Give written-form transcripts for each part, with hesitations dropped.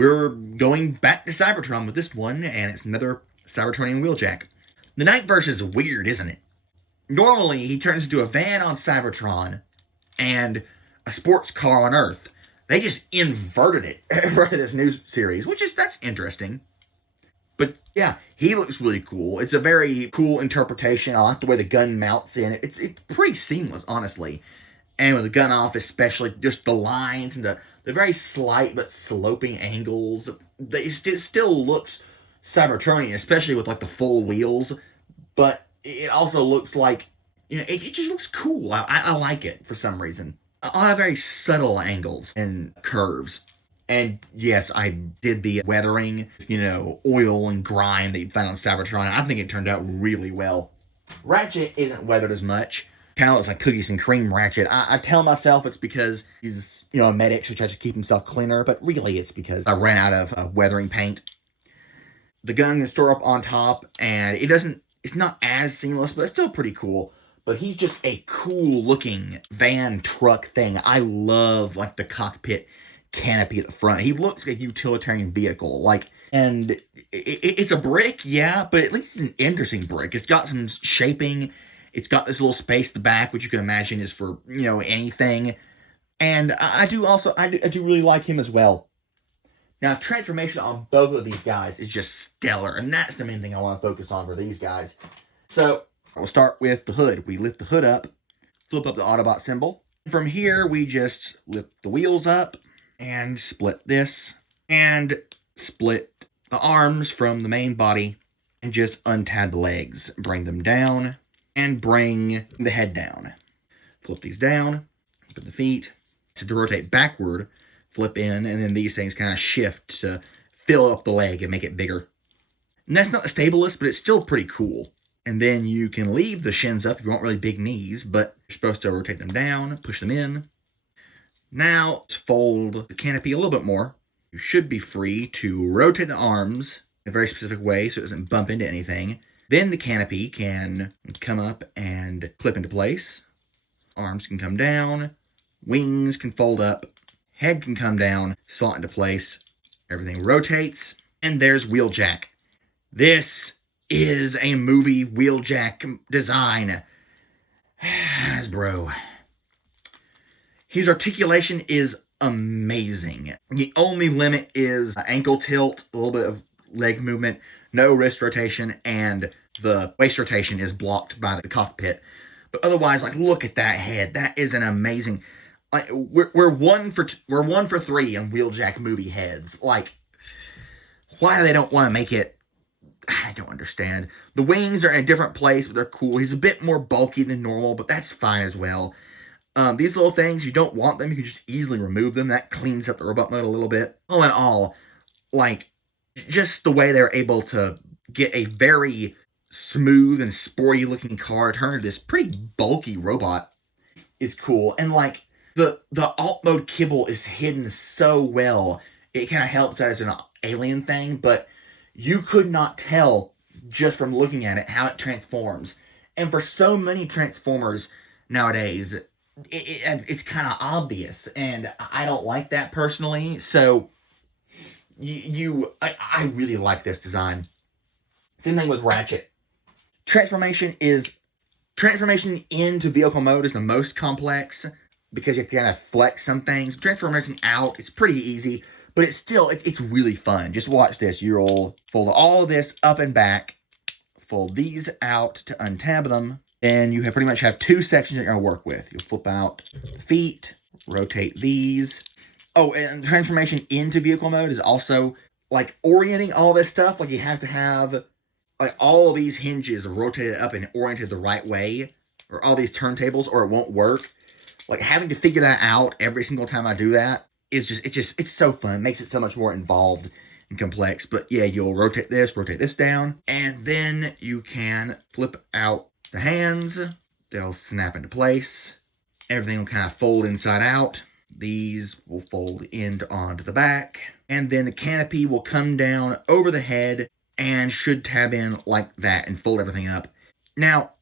we're going back to Cybertron with this one, and it's another Cybertronian Wheeljack. The Nightverse is weird, isn't it? Normally, he turns into a van on Cybertron and a sports car on Earth. They just inverted it for this new series, that's interesting. But yeah, he looks really cool. It's a very cool interpretation. I like the way the gun mounts in. It's pretty seamless, honestly. And with the gun off, especially, just the lines and the very slight but sloping angles. It still looks Cybertronian, especially with like the full wheels. But it also looks like, it just looks cool. I like it for some reason. All have very subtle angles and curves. And yes, I did the weathering, oil and grime that you'd find on Cybertron. And I think it turned out really well. Ratchet isn't weathered as much. Kind of looks like cookies and cream Ratchet. I tell myself it's because he's, a medic, so he tries to keep himself cleaner. But really, it's because I ran out of weathering paint. The gun is stored up on top, and it's not as seamless, but it's still pretty cool. But he's just a cool-looking van truck thing. I love, the cockpit canopy at the front. He looks like a utilitarian vehicle. And it's a brick, yeah, but at least it's an interesting brick. It's got some shaping. It's got this little space at the back, which you can imagine is for, anything. And I do really like him as well. Now, transformation on both of these guys is just stellar. And that's the main thing I want to focus on for these guys. So we'll start with the hood. We lift the hood up, flip up the Autobot symbol. From here, we just lift the wheels up and split this and split the arms from the main body and just untab the legs. Bring them down and bring the head down. Flip these down, put the feet. To rotate backward, flip in, and then these things kind of shift to fill up the leg and make it bigger. And that's not the stablest, but it's still pretty cool. And then you can leave the shins up if you want really big knees, but you're supposed to rotate them down, push them in. Now, fold the canopy a little bit more. You should be free to rotate the arms in a very specific way so it doesn't bump into anything. Then the canopy can come up and clip into place. Arms can come down. Wings can fold up. Head can come down, slot into place. Everything rotates. And there's Wheeljack. This is a movie Wheeljack design. Hasbro. His articulation is amazing. The only limit is ankle tilt, a little bit of leg movement, no wrist rotation, and the waist rotation is blocked by the cockpit. But otherwise, look at that head. That is an amazing. We're 1 for 3 on Wheeljack movie heads. Why they don't want to make it? I don't understand. The wings are in a different place, but they're cool. He's a bit more bulky than normal, but that's fine as well. These little things, you don't want them, you can just easily remove them. That cleans up the robot mode a little bit. All in all, just the way they're able to get a very smooth and sporty looking car turned into this pretty bulky robot is cool. And the alt mode kibble is hidden so well. It kind of helps that it's an alien thing, but you could not tell just from looking at it how it transforms. And for so many Transformers nowadays, it's kind of obvious, and I don't like that personally. So I really like this design. Same thing with Ratchet. Transformation into vehicle mode is the most complex because you have to kind of flex some things. Transformation out, it's pretty easy, but it's really fun. Just watch this. You'll fold all of this up and back, fold these out to untab them, and you pretty much have 2 sections that you're going to work with. You'll flip out the feet, rotate these. Oh, and transformation into vehicle mode is also, orienting all this stuff. You have to have, all these hinges rotated up and oriented the right way, or all these turntables, or it won't work. Having to figure that out every single time I do that is it's so fun. It makes it so much more involved and complex. But yeah, you'll rotate this down, and then you can flip out the hands. They'll snap into place. Everything will kind of fold inside out. These will fold onto the back. And then the canopy will come down over the head and should tab in like that and fold everything up. Now,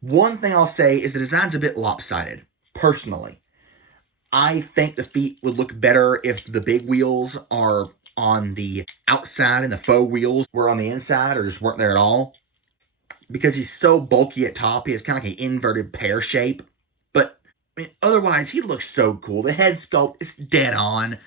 one thing I'll say is the design's a bit lopsided, personally. I think the feet would look better if the big wheels are on the outside and the faux wheels were on the inside or just weren't there at all. Because he's so bulky at top, he has kind of like an inverted pear shape. But I mean, otherwise, he looks so cool. The head sculpt is dead on.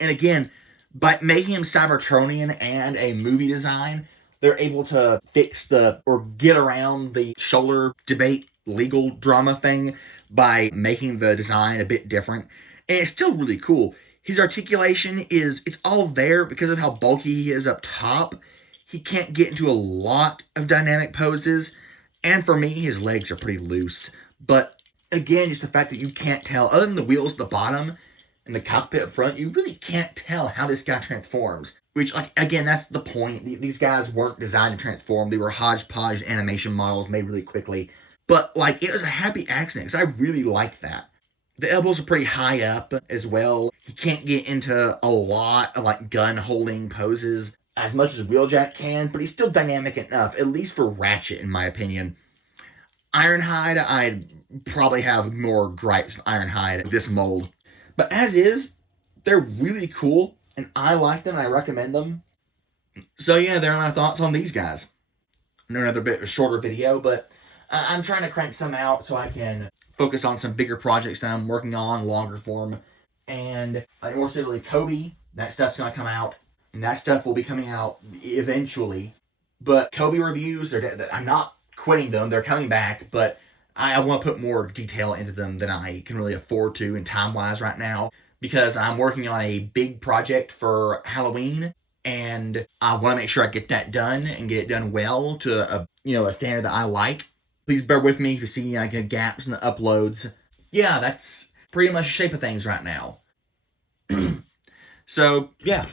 And again, by making him Cybertronian and a movie design, they're able to fix the or get around the shoulder debate legal drama thing by making the design a bit different. And it's still really cool. His articulation it's all there because of how bulky he is up top. He can't get into a lot of dynamic poses. And for me, his legs are pretty loose. But again, just the fact that you can't tell, other than the wheels at the bottom and the cockpit up front, you really can't tell how this guy transforms. Which, like, again, that's the point. These guys weren't designed to transform. They were hodgepodge animation models made really quickly. But, like, it was a happy accident because I really like that. The elbows are pretty high up as well. He can't get into a lot of, like, gun-holding poses as much as Wheeljack can, but he's still dynamic enough, at least for Ratchet, in my opinion. Ironhide, I'd probably have more gripes than Ironhide with this mold. But as is, they're really cool, and I like them, and I recommend them. So yeah, there are my thoughts on these guys. I know another bit of a shorter video, but I'm trying to crank some out so I can focus on some bigger projects that I'm working on, longer form. And more specifically, Kobe, that stuff's going to come out. And that stuff will be coming out eventually. But Kobe reviews, I'm not quitting them. They're coming back, but I want to put more detail into them than I can really afford to in time-wise right now. Because I'm working on a big project for Halloween. And I want to make sure I get that done and get it done well to a standard that I like. Please bear with me if you see gaps in the uploads. Yeah, that's pretty much the shape of things right now. So, yeah.